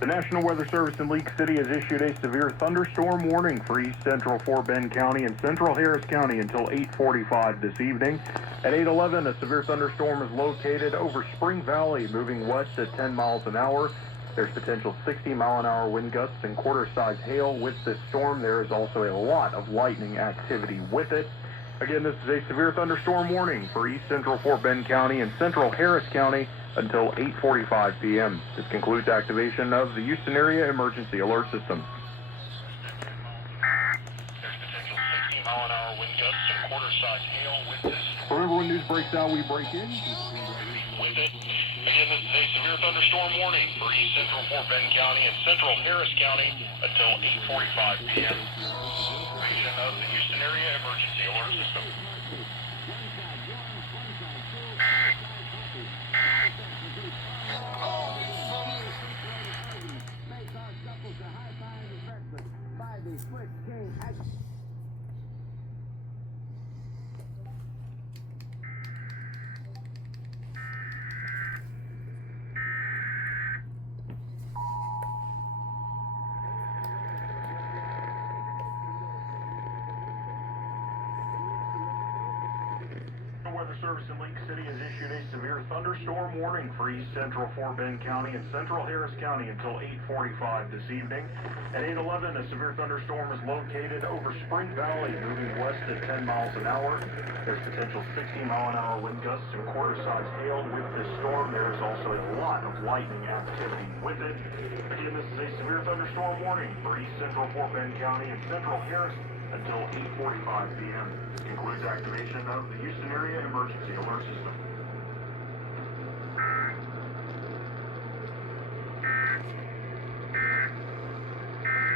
The National Weather Service in League City has issued a severe thunderstorm warning for east central Fort Bend County and central Harris County until 8:45 this evening. At 8:11, a severe thunderstorm is located over Spring Valley, moving west at 10 miles an hour. There's potential 60-mile-an-hour wind gusts and quarter-size hail with this storm. There is also a lot of lightning activity with it. Again, this is a severe thunderstorm warning for east central Fort Bend County and central Harris County until 8:45 p.m. This concludes activation of the Houston Area Emergency Alert System. There's potential 60-mile-an-hour wind gusts and quarter-size hail with this. Remember, when news breaks out, we break in. With it. Again, this is a severe thunderstorm warning for east central Fort Bend County and central Harris County until 8:45 p.m. Activation of the Houston Area Emergency Alert System. The Weather Service in League City has issued a severe thunderstorm warning for east central Fort Bend County and central Harris County until 8:45 this evening. At 8:11, a severe thunderstorm is located over Spring Valley, moving west at 10 miles an hour. There's potential 60-mile-an-hour wind gusts and quarter-size hail with this storm. There is also a lot of lightning activity with it. Again, this is a severe thunderstorm warning for east central Fort Bend County and central Harris until 8:45 p.m. This concludes activation of the Houston Area Emergency Alert System.